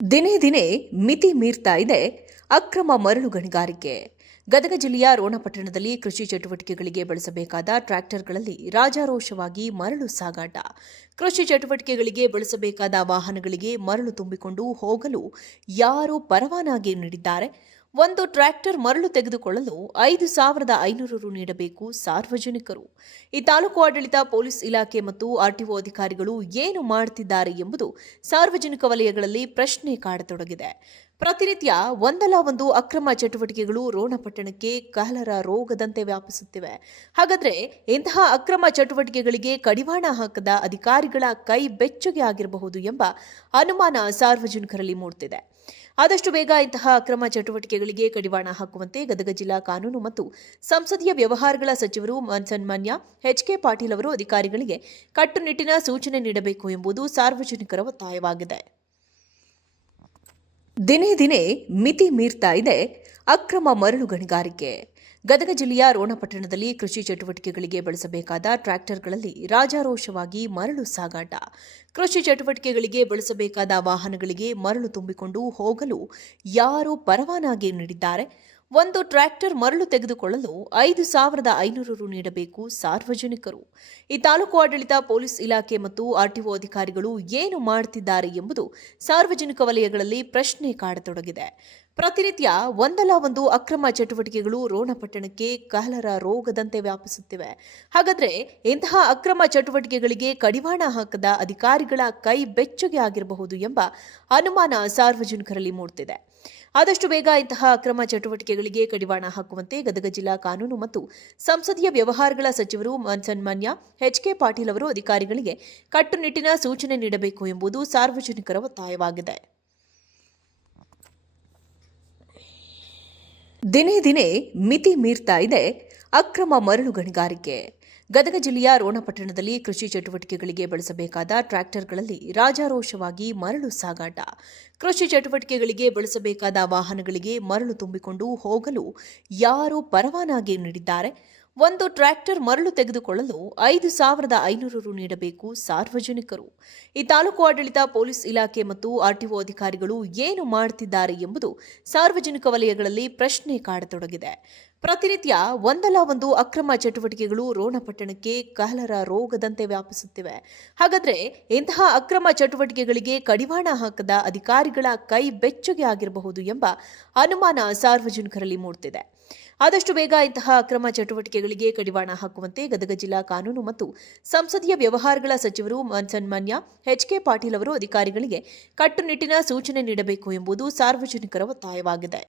ದಿನೇ ದಿನೇ ಮಿತಿ ಮೀರ್ತಾ ಇದೆ ಅಕ್ರಮ ಮರಳು ಗಣಿಗಾರಿಕೆ. ಗದಗ ಜಿಲ್ಲೆಯ ರೋಣ ಪಟ್ಟಣದಲ್ಲಿ ಕೃಷಿ ಚಟುವಟಿಕೆಗಳಿಗೆ ಬಳಸಬೇಕಾದ ಟ್ರ್ಯಾಕ್ಟರ್ಗಳಲ್ಲಿ ರಾಜಾರೋಷವಾಗಿ ಮರಳು ಸಾಗಾಟ. ಕೃಷಿ ಚಟುವಟಿಕೆಗಳಿಗೆ ಬಳಸಬೇಕಾದ ವಾಹನಗಳಿಗೆ ಮರಳು ತುಂಬಿಕೊಂಡು ಹೋಗಲು ಯಾರು ಪರವಾನಗಿ ನೀಡಿದ್ದಾರೆ? ಒಂದು ಟ್ರ್ಯಾಕ್ಟರ್ ಮರಳು ತೆಗೆದುಕೊಳ್ಳಲು 5,500 ರು ನೀಡಬೇಕು ಸಾರ್ವಜನಿಕರು. ಈ ತಾಲೂಕು ಆಡಳಿತ, ಪೊಲೀಸ್ ಇಲಾಖೆ ಮತ್ತು ಆರ್ಟಿಒ ಅಧಿಕಾರಿಗಳು ಏನು ಮಾಡುತ್ತಿದ್ದಾರೆ ಎಂಬುದು ಸಾರ್ವಜನಿಕ ವಲಯಗಳಲ್ಲಿ ಪ್ರಶ್ನೆ ಕಾಡತೊಡಗಿದೆ. ಪ್ರತಿನಿತ್ಯ ಒಂದಲ್ಲ ಒಂದು ಅಕ್ರಮ ಚಟುವಟಿಕೆಗಳು ರೋಣ ಪಟ್ಟಣಕ್ಕೆ ಕಹಲರ ರೋಗದಂತೆ ವ್ಯಾಪಿಸುತ್ತಿವೆ. ಹಾಗಾದ್ರೆ ಇಂತಹ ಅಕ್ರಮ ಚಟುವಟಿಕೆಗಳಿಗೆ ಕಡಿವಾಣ ಹಾಕದ ಅಧಿಕಾರಿಗಳ ಕೈ ಬೆಚ್ಚಗೆ ಆಗಿರಬಹುದು ಎಂಬ ಅನುಮಾನ ಸಾರ್ವಜನಿಕರಲ್ಲಿ ಮೂಡುತ್ತಿದೆ. ಆದಷ್ಟು ಬೇಗ ಇಂತಹ ಅಕ್ರಮ ಚಟುವಟಿಕೆಗಳಿಗೆ ಕಡಿವಾಣ ಹಾಕುವಂತೆ ಗದಗ ಜಿಲ್ಲಾ ಕಾನೂನು ಮತ್ತು ಸಂಸದೀಯ ವ್ಯವಹಾರಗಳ ಸಚಿವರು ಸನ್ಮಾನ್ಯ ಎಚ್.ಕೆ. ಪಾಟೀಲ್ ಅವರು ಅಧಿಕಾರಿಗಳಿಗೆ ಕಟ್ಟುನಿಟ್ಟಿನ ಸೂಚನೆ ನೀಡಬೇಕು ಎಂಬುದು ಸಾರ್ವಜನಿಕರ ಒತ್ತಾಯವಾಗಿದೆ. ದಿನೇ ದಿನೇ ಮಿತಿ ಮೀರ್ತಾ ಇದೆ ಅಕ್ರಮ ಮರಳು ಗಣಿಗಾರಿಕೆ. ಗದಗ ಜಿಲ್ಲೆಯ ರೋಣ ಪಟ್ಟಣದಲ್ಲಿ ಕೃಷಿ ಚಟುವಟಿಕೆಗಳಿಗೆ ಬಳಸಬೇಕಾದ ಟ್ರ್ಯಾಕ್ಟರ್ಗಳಲ್ಲಿ ರಾಜಾರೋಷವಾಗಿ ಮರಳು ಸಾಗಾಟ. ಕೃಷಿ ಚಟುವಟಿಕೆಗಳಿಗೆ ಬಳಸಬೇಕಾದ ವಾಹನಗಳಿಗೆ ಮರಳು ತುಂಬಿಕೊಂಡು ಹೋಗಲು ಯಾರು ಪರವಾನಗಿ ನೀಡಿದ್ದಾರೆ? ಒಂದು ಟ್ರ್ಯಾಕ್ಟರ್ ಮರಳು ತೆಗೆದುಕೊಳ್ಳಲು 5,500 ರು ನೀಡಬೇಕು ಸಾರ್ವಜನಿಕರು. ಈ ತಾಲೂಕು ಆಡಳಿತ, ಪೊಲೀಸ್ ಇಲಾಖೆ ಮತ್ತು ಆರ್ಟಿಒ ಅಧಿಕಾರಿಗಳು ಏನು ಮಾಡುತ್ತಿದ್ದಾರೆ ಎಂಬುದು ಸಾರ್ವಜನಿಕ ವಲಯಗಳಲ್ಲಿ ಪ್ರಶ್ನೆ ಕಾಡತೊಡಗಿದೆ. ಪ್ರತಿನಿತ್ಯ ಒಂದಲ್ಲ ಒಂದು ಅಕ್ರಮ ಚಟುವಟಿಕೆಗಳು ರೋಣ ಪಟ್ಟಣಕ್ಕೆ ಕಹಲರ ರೋಗದಂತೆ ವ್ಯಾಪಿಸುತ್ತಿವೆ. ಹಾಗಾದ್ರೆ ಇಂತಹ ಅಕ್ರಮ ಚಟುವಟಿಕೆಗಳಿಗೆ ಕಡಿವಾಣ ಹಾಕದ ಅಧಿಕಾರಿಗಳ ಕೈ ಬೆಚ್ಚಗೆ ಆಗಿರಬಹುದು ಎಂಬ ಅನುಮಾನ ಸಾರ್ವಜನಿಕರಲ್ಲಿ ಮೂಡುತ್ತಿದೆ. ಆದಷ್ಟು ಬೇಗ ಇಂತಹ ಅಕ್ರಮ ಚಟುವಟಿಕೆಗಳಿಗೆ ಕಡಿವಾಣ ಹಾಕುವಂತೆ ಗದಗ ಜಿಲ್ಲಾ ಕಾನೂನು ಮತ್ತು ಸಂಸದೀಯ ವ್ಯವಹಾರಗಳ ಸಚಿವರು ಸನ್ಮಾನ್ಯ ಎಚ್.ಕೆ. ಪಾಟೀಲ್ ಅವರು ಅಧಿಕಾರಿಗಳಿಗೆ ಕಟ್ಟುನಿಟ್ಟಿನ ಸೂಚನೆ ನೀಡಬೇಕು ಎಂಬುದು ಸಾರ್ವಜನಿಕರ ಒತ್ತಾಯವಾಗಿದೆ. ದಿನೇ ದಿನೇ ಮಿತಿ ಮೀರ್ತಾ ಇದೆ ಅಕ್ರಮ ಮರಳು ಗಣಿಗಾರಿಕೆ. ಗದಗ ಜಿಲ್ಲೆಯ ರೋಣ ಪಟ್ಟಣದಲ್ಲಿ ಕೃಷಿ ಚಟುವಟಿಕೆಗಳಿಗೆ ಬಳಸಬೇಕಾದ ಟ್ರ್ಯಾಕ್ಟರ್ಗಳಲ್ಲಿ ರಾಜಾರೋಷವಾಗಿ ಮರಳು ಸಾಗಾಟ. ಕೃಷಿ ಚಟುವಟಿಕೆಗಳಿಗೆ ಬಳಸಬೇಕಾದ ವಾಹನಗಳಿಗೆ ಮರಳು ತುಂಬಿಕೊಂಡು ಹೋಗಲು ಯಾರು ಪರವಾನಗಿ ನೀಡಿದ್ದಾರೆ? ಒಂದು ಟ್ರ್ಯಾಕ್ಟರ್ ಮರಳು ತೆಗೆದುಕೊಳ್ಳಲು 5,500 ರು ನೀಡಬೇಕು ಸಾರ್ವಜನಿಕರು. ಈ ತಾಲೂಕು ಆಡಳಿತ, ಪೊಲೀಸ್ ಇಲಾಖೆ ಮತ್ತು ಆರ್ಟಿಒ ಅಧಿಕಾರಿಗಳು ಏನು ಮಾಡುತ್ತಿದ್ದಾರೆ ಎಂಬುದು ಸಾರ್ವಜನಿಕ ವಲಯಗಳಲ್ಲಿ ಪ್ರಶ್ನೆ ಕಾಡತೊಡಗಿದೆ. ಪ್ರತಿನಿತ್ಯ ಒಂದಲ್ಲ ಒಂದು ಅಕ್ರಮ ಚಟುವಟಿಕೆಗಳು ರೋಣ ಪಟ್ಟಣಕ್ಕೆ ಕಹಲರ ರೋಗದಂತೆ ವ್ಯಾಪಿಸುತ್ತಿವೆ. ಹಾಗಾದ್ರೆ ಇಂತಹ ಅಕ್ರಮ ಚಟುವಟಿಕೆಗಳಿಗೆ ಕಡಿವಾಣ ಹಾಕದ ಅಧಿಕಾರಿಗಳ ಕೈ ಬೆಚ್ಚಗೆ ಆಗಿರಬಹುದು ಎಂಬ ಅನುಮಾನ ಸಾರ್ವಜನಿಕರಲ್ಲಿ ಮೂಡುತ್ತಿದೆ. ಆದಷ್ಟು ಬೇಗ ಇಂತಹ ಅಕ್ರಮ ಚಟುವಟಿಕೆಗಳಿಗೆ ಕಡಿವಾಣ ಹಾಕುವಂತೆ ಗದಗ ಜಿಲ್ಲಾ ಕಾನೂನು ಮತ್ತು ಸಂಸದೀಯ ವ್ಯವಹಾರಗಳ ಸಚಿವರು ಸನ್ಮಾನ್ಯ ಎಚ್.ಕೆ. ಪಾಟೀಲ್ ಅವರು ಅಧಿಕಾರಿಗಳಿಗೆ ಕಟ್ಟುನಿಟ್ಟಿನ ಸೂಚನೆ ನೀಡಬೇಕು ಎಂಬುದು ಸಾರ್ವಜನಿಕರ ಒತ್ತಾಯವಾಗಿದೆ.